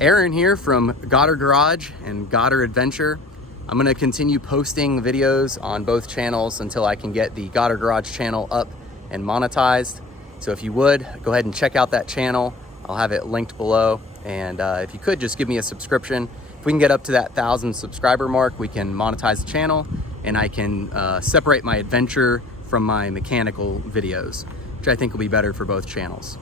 Aaron here from Goddard Garage and Goddard Adventure. I'm gonna continue posting videos on both channels until I can get the Goddard Garage channel up and monetized. So if you would, go ahead and check out that channel. I'll have it linked below. And if you could, just give me a subscription. If we can get up to that 1,000 subscriber mark, we can monetize the channel and I can separate my adventure from my mechanical videos, which I think will be better for both channels.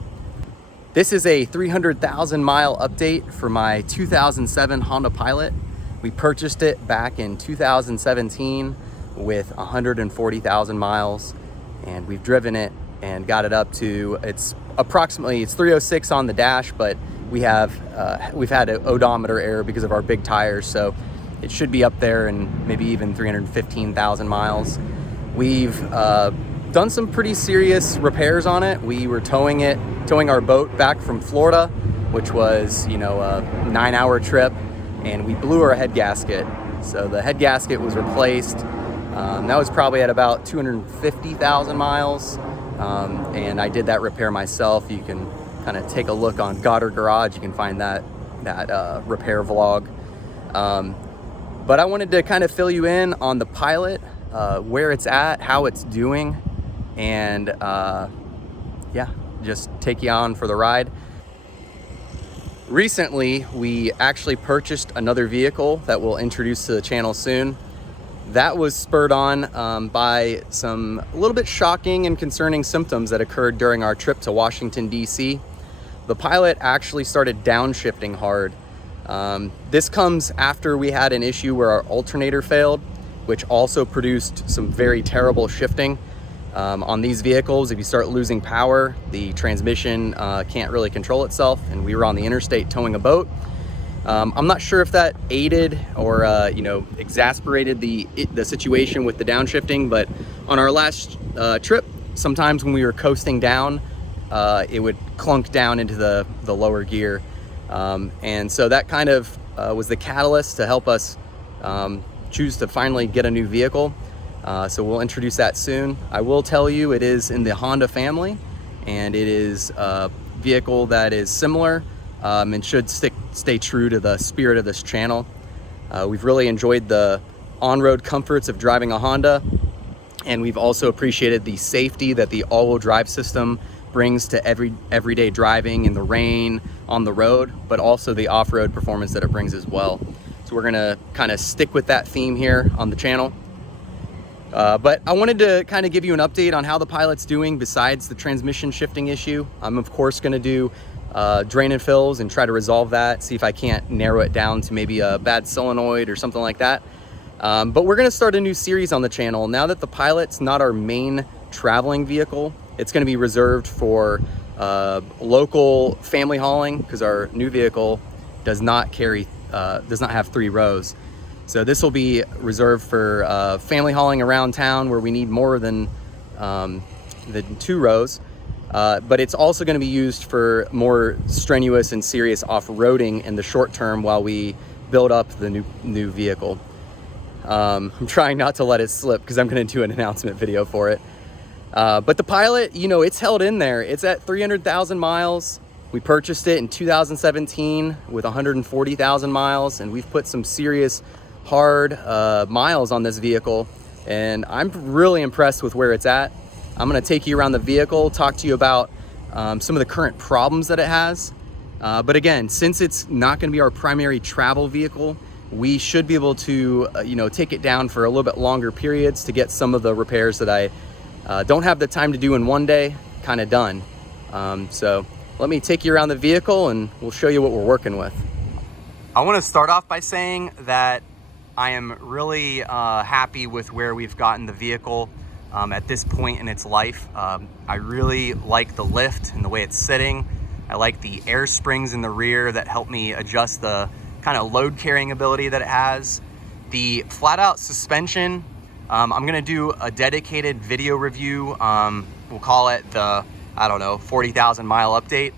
This is a 300,000 mile update for my 2007 Honda Pilot. We purchased it back in 2017 with 140,000 miles, and we've driven it and got it up to, it's 306 on the dash, but we've had an odometer error because of our big tires, so it should be up there and maybe even 315,000 miles. We've done some pretty serious repairs on it. We were towing our boat back from Florida, which was, a 9-hour trip, and we blew our head gasket. So the head gasket was replaced. That was probably at about 250,000 miles. And I did that repair myself. You can kind of take a look on Goddard Garage. You can find that repair vlog. But I wanted to kind of fill you in on the Pilot, where it's at, how it's doing, and just take you on for the ride. Recently, we actually purchased another vehicle that we'll introduce to the channel soon. That was spurred on by some a little bit shocking and concerning symptoms that occurred during our trip to Washington, D.C. The Pilot actually started downshifting hard. This comes after we had an issue where our alternator failed, which also produced some very terrible shifting. On these vehicles, if you start losing power, the transmission can't really control itself, and we were on the interstate towing a boat. I'm not sure if that aided or exasperated the situation with the downshifting, but on our last trip, sometimes when we were coasting down, it would clunk down into the lower gear, and so that kind of was the catalyst to help us choose to finally get a new vehicle. So we'll introduce that soon. I will tell you it is in the Honda family, and it is a vehicle that is similar and should stay true to the spirit of this channel. We've really enjoyed the on-road comforts of driving a Honda, and we've also appreciated the safety that the all-wheel drive system brings to everyday driving in the rain, on the road, but also the off-road performance that it brings as well. So we're gonna kind of stick with that theme here on the channel. But I wanted to kind of give you an update on how the Pilot's doing besides the transmission shifting issue. I'm of course going to do drain and fills and try to resolve that, see if I can't narrow it down to maybe a bad solenoid or something like that. But we're going to start a new series on the channel. Now that the Pilot's not our main traveling vehicle, it's going to be reserved for local family hauling, because our new vehicle does not have 3 rows. So this will be reserved for family hauling around town where we need more than 2 rows. But it's also going to be used for more strenuous and serious off-roading in the short term while we build up the new vehicle. I'm trying not to let it slip because I'm going to do an announcement video for it. But the Pilot, it's held in there. It's at 300,000 miles. We purchased it in 2017 with 140,000 miles, and we've put some serious hard miles on this vehicle, and I'm really impressed with where it's at. I'm going to take you around the vehicle, talk to you about some of the current problems that it has. But again, since it's not going to be our primary travel vehicle, we should be able to take it down for a little bit longer periods to get some of the repairs that I don't have the time to do in one day kind of done. So let me take you around the vehicle and we'll show you what we're working with. I want to start off by saying that I am really happy with where we've gotten the vehicle at this point in its life. I really like the lift and the way it's sitting. I like the air springs in the rear that help me adjust the kind of load carrying ability that it has. The flat out suspension, I'm gonna do a dedicated video review. We'll call it the, 40,000 mile update.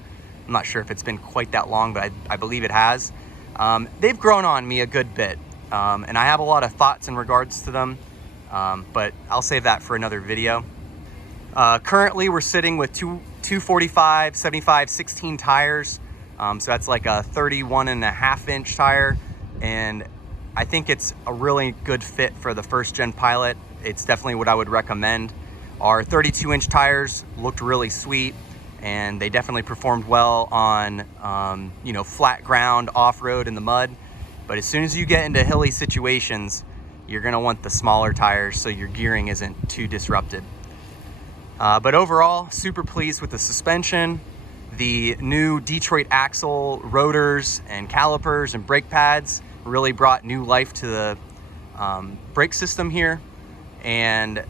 I'm not sure if it's been quite that long, but I believe it has. They've grown on me a good bit. And I have a lot of thoughts in regards to them, but I'll save that for another video. Currently, we're sitting with two 245, 75, 16 tires. So that's like a 31.5-inch tire, and I think it's a really good fit for the first gen Pilot. It's definitely what I would recommend. Our 32-inch tires looked really sweet, and they definitely performed well on you know, flat ground, off-road in the mud. But as soon as you get into hilly situations, you're gonna want the smaller tires so your gearing isn't too disrupted. But overall, super pleased with the suspension. The new Detroit axle rotors and calipers and brake pads really brought new life to the brake system here. And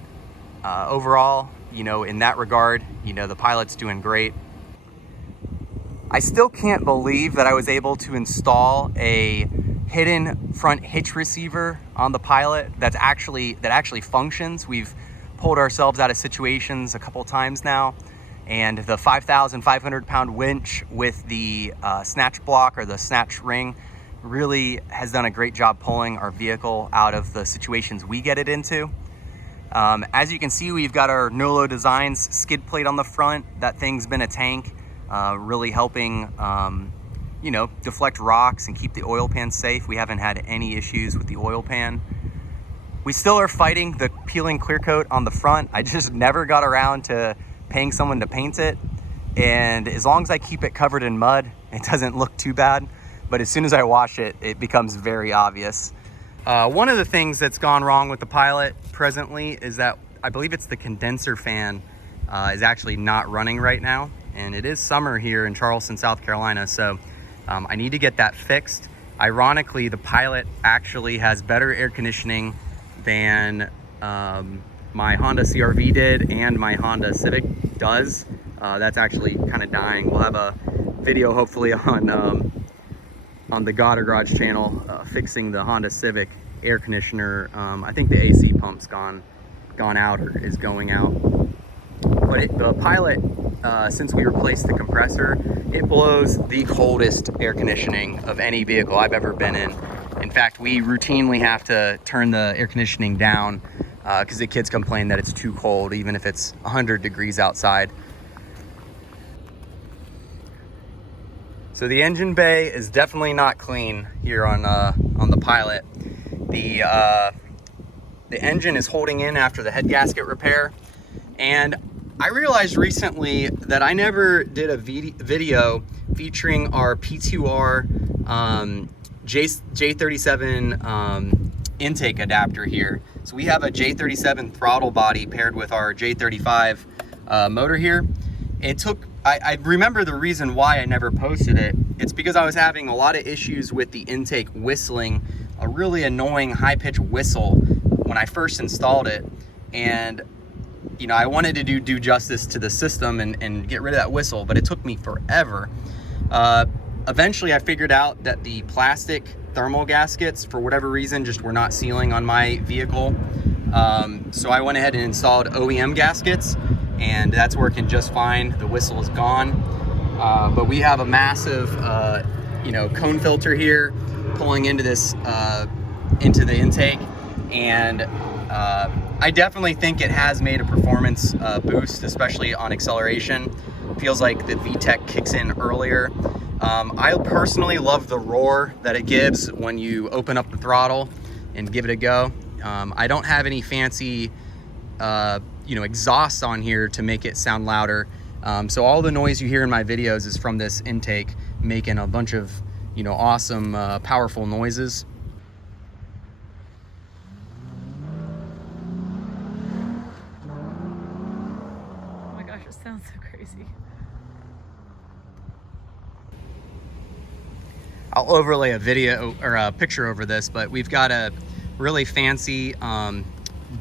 overall, you know, in that regard, you know, the Pilot's doing great. I still can't believe that I was able to install a hidden front hitch receiver on the Pilot that actually functions. We've pulled ourselves out of situations a couple times now, and the 5,500 pound winch with the snatch block or the snatch ring really has done a great job pulling our vehicle out of the situations we get it into. As you can see, we've got our Nolo Designs skid plate on the front. That thing's been a tank, really helping you know, deflect rocks and keep the oil pan safe. We haven't had any issues with the oil pan. We still are fighting the peeling clear coat on the front. I just never got around to paying someone to paint it. And as long as I keep it covered in mud, it doesn't look too bad. But as soon as I wash it, it becomes very obvious. One of the things that's gone wrong with the Pilot presently is that I believe it's the condenser fan is actually not running right now. And it is summer here in Charleston, South Carolina. So I need to get that fixed. Ironically, the Pilot actually has better air conditioning than my Honda CR-V did and my Honda Civic does. That's actually kind of dying. We'll have a video hopefully on the Goddard Garage channel fixing the Honda Civic air conditioner. I think the AC pump's gone out or is going out. But the Pilot, since we replaced the compressor, it blows the coldest air conditioning of any vehicle I've ever been in. In fact, we routinely have to turn the air conditioning down because the kids complain that it's too cold, even if it's 100 degrees outside. So the engine bay is definitely not clean here on the Pilot. The engine is holding in after the head gasket repair, and I realized recently that I never did a video featuring our P2R J37 intake adapter here. So we have a J37 throttle body paired with our J35 motor here. I remember the reason why I never posted it. It's because I was having a lot of issues with the intake whistling, a really annoying high-pitched whistle when I first installed it. And you know, I wanted to do justice to the system and get rid of that whistle, but it took me forever. Eventually I figured out that the plastic thermal gaskets, for whatever reason, just were not sealing on my vehicle. So I went ahead and installed OEM gaskets, and that's working just fine. The whistle is gone. But we have a massive, you know, cone filter here pulling into this, into the intake. And I definitely think it has made a performance boost, especially on acceleration. Feels like the VTEC kicks in earlier. I personally love the roar that it gives when you open up the throttle and give it a go. I don't have any fancy, you know, exhaust on here to make it sound louder. So all the noise you hear in my videos is from this intake making a bunch of, you know, awesome, powerful noises. Sounds so crazy. I'll overlay a video or a picture over this, but we've got a really fancy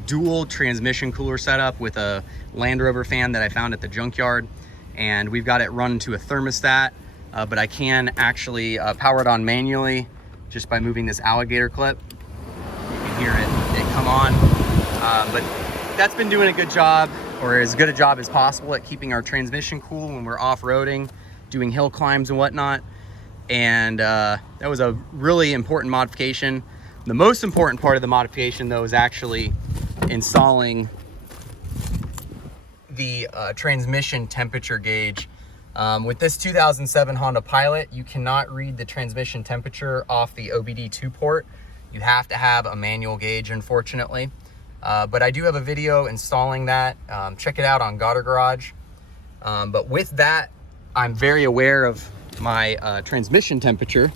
dual transmission cooler setup with a Land Rover fan that I found at the junkyard, and we've got it run to a thermostat, but I can actually power it on manually just by moving this alligator clip. You can hear it come on, but that's been doing a good job, or as good a job as possible, at keeping our transmission cool when we're off-roading, doing hill climbs and whatnot. And that was a really important modification. The most important part of the modification, though, is actually installing the transmission temperature gauge With this 2007 Honda Pilot, you cannot read the transmission temperature off the OBD2 port. You have to have a manual gauge, unfortunately. But I do have a video installing that. Check it out on Goddard Garage. But with that, I'm very aware of my transmission temperature.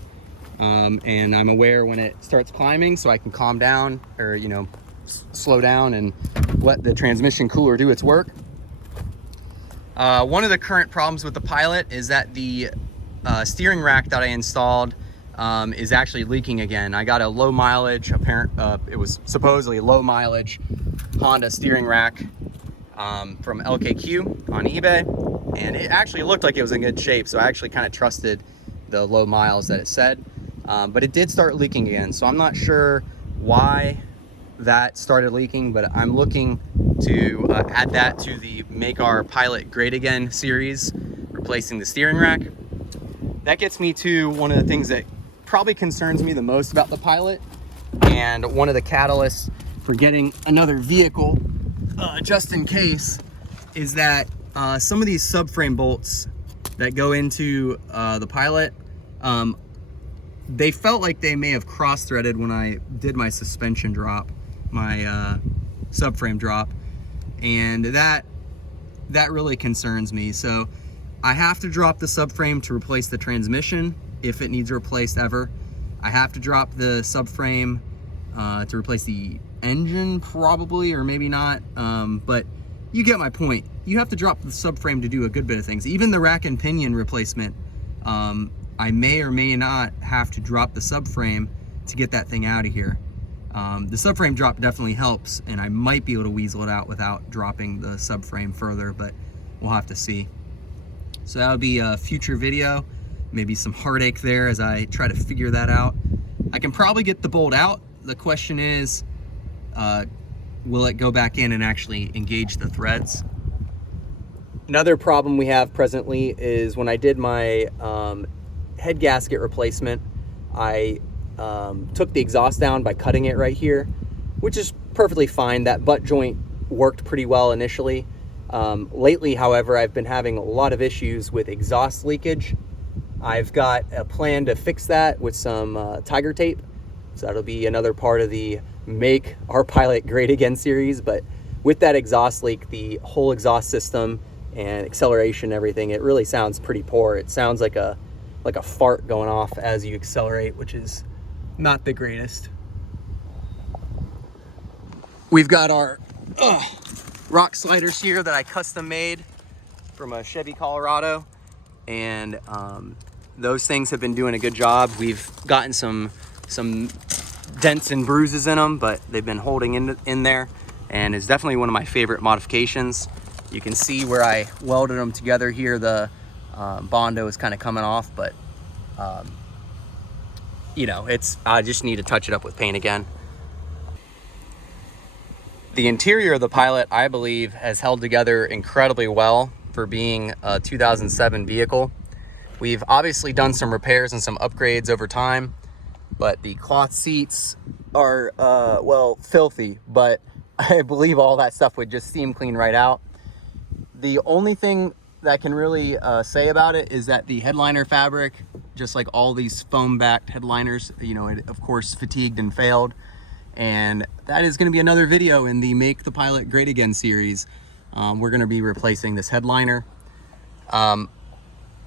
And I'm aware when it starts climbing, so I can calm down or, you know, slow down and let the transmission cooler do its work. One of the current problems with the Pilot is that the steering rack that I installed is actually leaking again. I got a low mileage, it was supposedly low mileage Honda steering rack from LKQ on eBay, and it actually looked like it was in good shape, so I actually kind of trusted the low miles that it said. But it did start leaking again, so I'm not sure why that started leaking, but I'm looking to add that to the Make Our Pilot Great Again series, replacing the steering rack. That gets me to one of the things that probably concerns me the most about the Pilot, and one of the catalysts for getting another vehicle, just in case, is that some of these subframe bolts that go into the Pilot, they felt like they may have cross-threaded when I did my suspension drop, my subframe drop, and that really concerns me. So I have to drop the subframe to replace the transmission if it needs replaced ever. I have to drop the subframe to replace the engine probably, or maybe not, but you get my point. You have to drop the subframe to do a good bit of things. Even the rack and pinion replacement, I may or may not have to drop the subframe to get that thing out of here. The subframe drop definitely helps, and I might be able to weasel it out without dropping the subframe further, but we'll have to see. So that'll be a future video, maybe some heartache there as I try to figure that out. I can probably get the bolt out. The question is, will it go back in and actually engage the threads? Another problem we have presently is when I did my head gasket replacement, I took the exhaust down by cutting it right here, which is perfectly fine. That butt joint worked pretty well initially. Lately, however, I've been having a lot of issues with exhaust leakage. I've got a plan to fix that with some Tiger tape. So that'll be another part of the Make Our Pilot Great Again series. But with that exhaust leak, the whole exhaust system and acceleration, everything, it really sounds pretty poor. It sounds like a fart going off as you accelerate, which is not the greatest. We've got our rock sliders here that I custom made from a Chevy Colorado, and those things have been doing a good job. We've gotten some dents and bruises in them, but they've been holding in there, and it's definitely one of my favorite modifications. You can see where I welded them together here. The Bondo is kind of coming off, but you know, I just need to touch it up with paint again. The interior of the Pilot, I believe, has held together incredibly well for being a 2007 vehicle. We've obviously done some repairs and some upgrades over time, but the cloth seats are, well, filthy, but I believe all that stuff would just steam clean right out. The only thing that I can really say about it is that the headliner fabric, just like all these foam-backed headliners, you know, it of course fatigued and failed. And that is going to be another video in the Make the Pilot Great Again series. We're going to be replacing this headliner. I'm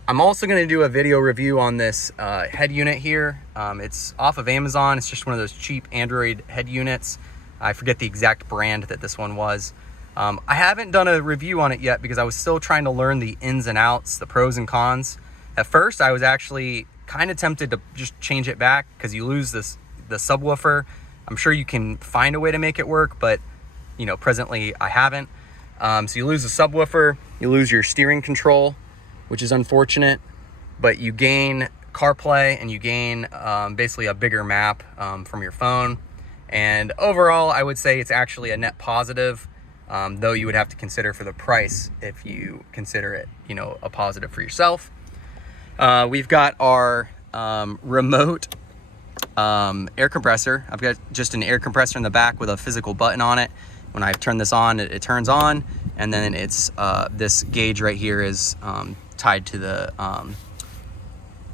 also going to do a video review on this head unit here. It's off of Amazon. It's just one of those cheap Android head units. I forget the exact brand that this one was. I haven't done a review on it yet because I was still trying to learn the ins and outs, the pros and cons. At first, I was actually kind of tempted to just change it back because you lose the subwoofer. I'm sure you can find a way to make it work, but you know, presently I haven't. So you lose the subwoofer, you lose your steering control, which is unfortunate, but you gain CarPlay and you gain basically a bigger map from your phone. And overall, I would say it's actually a net positive, though you would have to consider for the price if you consider it, you know, a positive for yourself. We've got our remote air compressor. I've got just an air compressor in the back with a physical button on it. When I turn this on, it turns on, and then it's this gauge right here is tied to the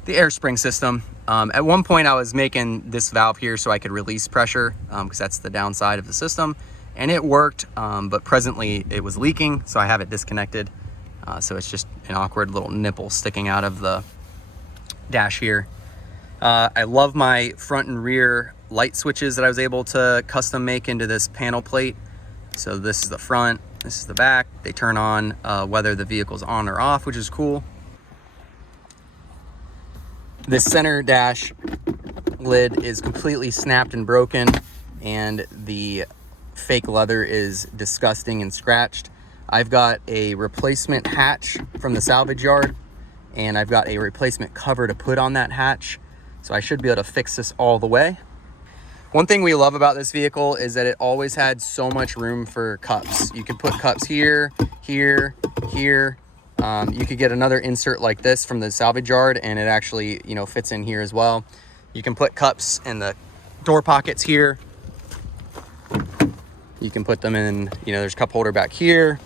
air spring system. At one point I was making this valve here so I could release pressure, because that's the downside of the system, and it worked, but presently it was leaking, so I have it disconnected. So it's just an awkward little nipple sticking out of the dash here. I love my front and rear light switches that I was able to custom make into this panel plate. So this is the front, this is the back. They turn on whether the vehicle's on or off, which is cool. This center dash lid is completely snapped and broken, and the fake leather is disgusting and scratched. I've got a replacement hatch from the salvage yard, and I've got a replacement cover to put on that hatch. So I should be able to fix this all the way. One thing we love about this vehicle is that it always had so much room for cups. You can put cups here, here, here. You could get another insert like this from the salvage yard, and it actually, you know, fits in here as well. You can put cups in the door pockets here. You can put them in, you know, there's cup holder back here.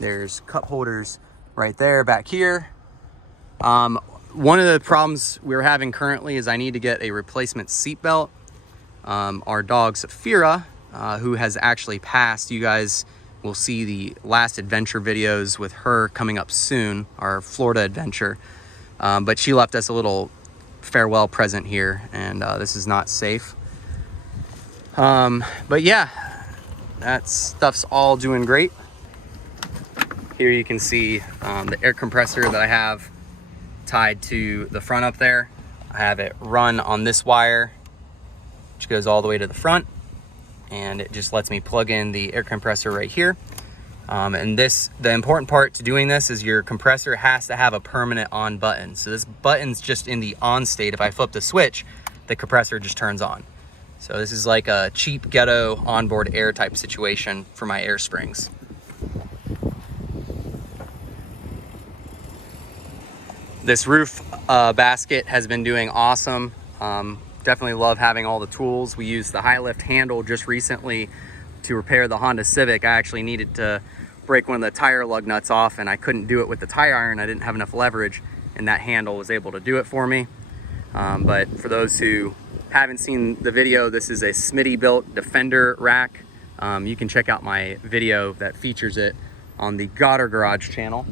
There's cup holders right there back here. One of the problems we're having currently is I need to get a replacement seat belt. Our dog Saphira, who has actually passed, you guys will see the last adventure videos with her coming up soon, our Florida adventure. But she left us a little farewell present here, and this is not safe. But yeah, that stuff's all doing great. Here you can see the air compressor that I have tied to the front up there. I have it run on this wire, which goes all the way to the front, and it just lets me plug in the air compressor right here. And the important part to doing this is your compressor has to have a permanent on button. So this button's just in the on state. If I flip the switch, the compressor just turns on. So this is like a cheap ghetto onboard air type situation for my air springs. This roof basket has been doing awesome. Definitely love having all the tools. We used the high lift handle just recently to repair the Honda Civic. I actually needed to break one of the tire lug nuts off, and I couldn't do it with the tire iron. I didn't have enough leverage, and that handle was able to do it for me. But for those who haven't seen the video, this is a Smitty built Defender rack. You can check out my video that features it on the Goddard Garage channel.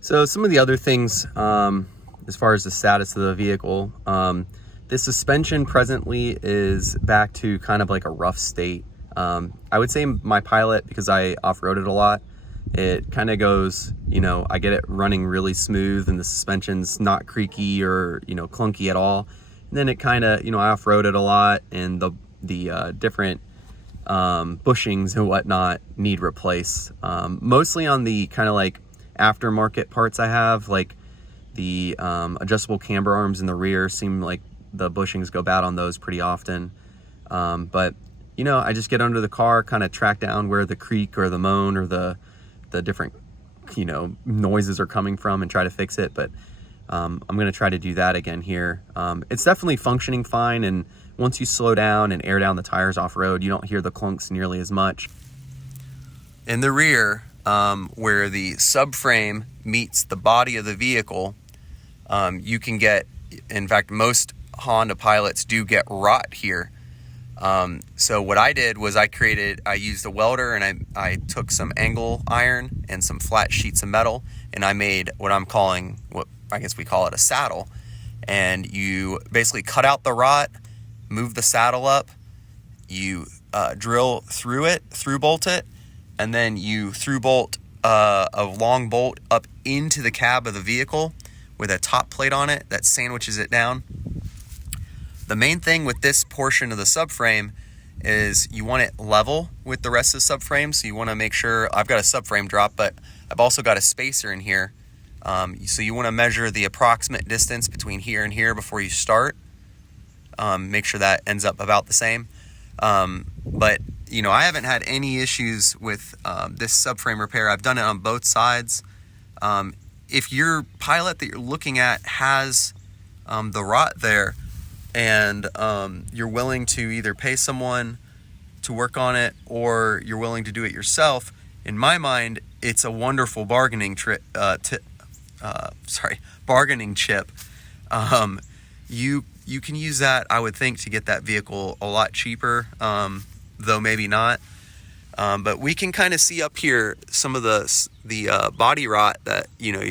So some of the other things, as far as the status of the vehicle, the suspension presently is back to kind of like a rough state. I would say my Pilot, because I off-roaded a lot, it kind of goes, you know, I get it running really smooth and the suspension's not creaky or, you know, clunky at all. And then it kind of, you know, I off-roaded a lot, and the different bushings and whatnot need replaced. Mostly on the kind of like aftermarket parts I have, like the adjustable camber arms in the rear seem like the bushings go bad on those pretty often. But you know, I just get under the car, kind of track down where the creak or the moan or the different, you know, noises are coming from and try to fix it. But I'm gonna try to do that again here. It's definitely functioning fine, and once you slow down and air down the tires off-road, you don't hear the clunks nearly as much. In the rear, where the subframe meets the body of the vehicle, you can get, in fact, most Honda Pilots do get rot here. So what I did was I used a welder, and I took some angle iron and some flat sheets of metal, and I made what I guess we call it a saddle. And you basically cut out the rot, move the saddle up, you drill through bolt it, and then you through bolt a long bolt up into the cab of the vehicle with a top plate on it that sandwiches it down. The main thing with this portion of the subframe is you want it level with the rest of the subframe. So you want to make sure, I've got a subframe drop, but I've also got a spacer in here. So you want to measure the approximate distance between here and here before you start. Make sure that ends up about the same. But you know, I haven't had any issues with this subframe repair. I've done it on both sides. If your Pilot that you're looking at has the rot there, and you're willing to either pay someone to work on it or you're willing to do it yourself, in my mind, it's a wonderful bargaining bargaining chip. You can use that, I would think, to get that vehicle a lot cheaper, though maybe not. But we can kind of see up here some of the body rot that, you know,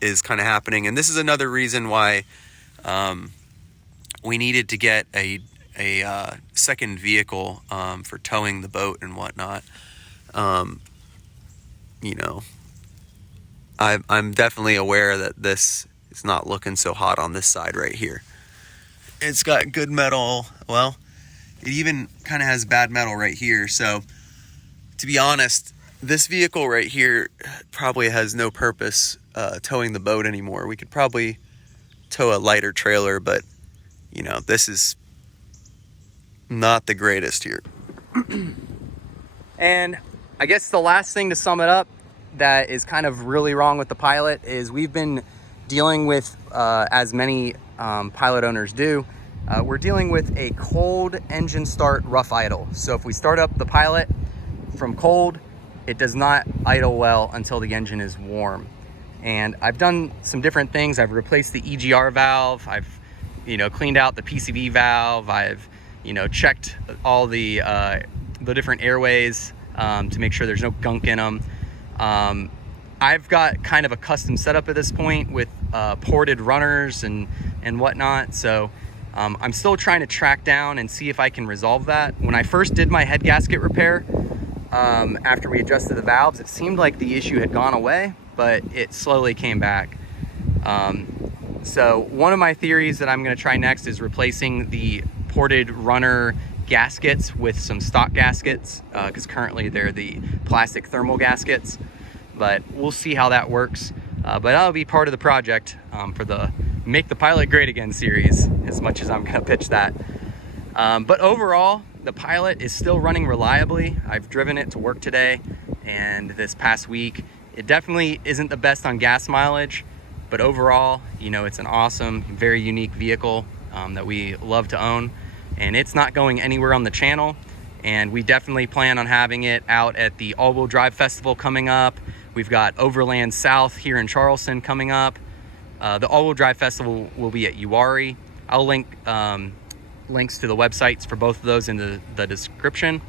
is kind of happening. And this is another reason why we needed to get a second vehicle for towing the boat and whatnot. You know, I'm definitely aware that this is not looking so hot on this side right here. It's got good metal. Well, it even kind of has bad metal right here. So to be honest, this vehicle right here probably has no purpose towing the boat anymore. We could probably tow a lighter trailer, but you know, this is not the greatest here. And I guess the last thing to sum it up that is kind of really wrong with the Pilot is we've been dealing with, as many Pilot owners do, we're dealing with a cold engine start rough idle. So if we start up the Pilot from cold, it does not idle well until the engine is warm. And I've done some different things. I've replaced the EGR valve. I've, you know, cleaned out the PCV valve. I've, you know, checked all the different airways to make sure there's no gunk in them. I've got kind of a custom setup at this point with ported runners and whatnot. So I'm still trying to track down and see if I can resolve that. When I first did my head gasket repair, after we adjusted the valves, it seemed like the issue had gone away, but it slowly came back. So one of my theories that I'm going to try next is replacing the ported runner gaskets with some stock gaskets, because currently they're the plastic thermal gaskets, but we'll see how that works. But that'll be part of the project for the Make the Pilot Great Again series, as much as I'm going to pitch that. But overall, the Pilot is still running reliably. I've driven it to work today and this past week. It definitely isn't the best on gas mileage, but overall, you know, it's an awesome, very unique vehicle that we love to own. And it's not going anywhere on the channel. And we definitely plan on having it out at the All-Wheel Drive Festival coming up. We've got Overland South here in Charleston coming up. The All-Wheel Drive Festival will be at Uwharrie. I'll link links to the websites for both of those in the description.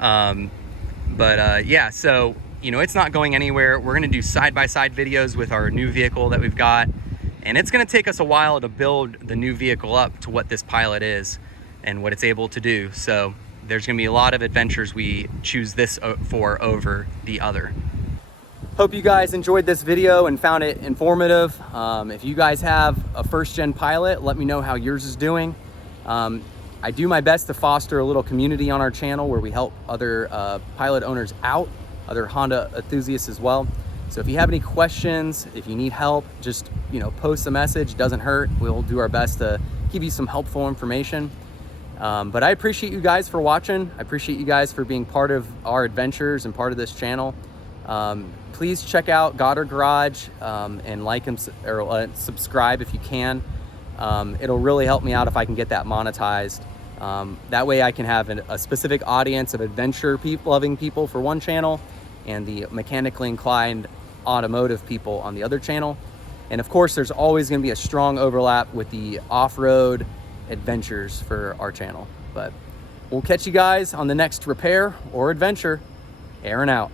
Yeah, so, you know, it's not going anywhere. We're gonna do side-by-side videos with our new vehicle that we've got. And it's gonna take us a while to build the new vehicle up to what this Pilot is and what it's able to do. So there's gonna be a lot of adventures we choose this for over the other. Hope you guys enjoyed this video and found it informative. If you guys have a first-gen Pilot, let me know how yours is doing. I do my best to foster a little community on our channel where we help other Pilot owners out, other Honda enthusiasts as well. So if you have any questions, if you need help, just, you know, post a message. Doesn't hurt. We'll do our best to give you some helpful information. But I appreciate you guys for watching. I appreciate you guys for being part of our adventures and part of this channel. Please check out Goddard Garage and like and subscribe if you can. It'll really help me out if I can get that monetized. That way I can have a specific audience of adventure loving people for one channel and the mechanically inclined automotive people on the other channel. And of course, there's always going to be a strong overlap with the off-road adventures for our channel. But we'll catch you guys on the next repair or adventure. Aaron out.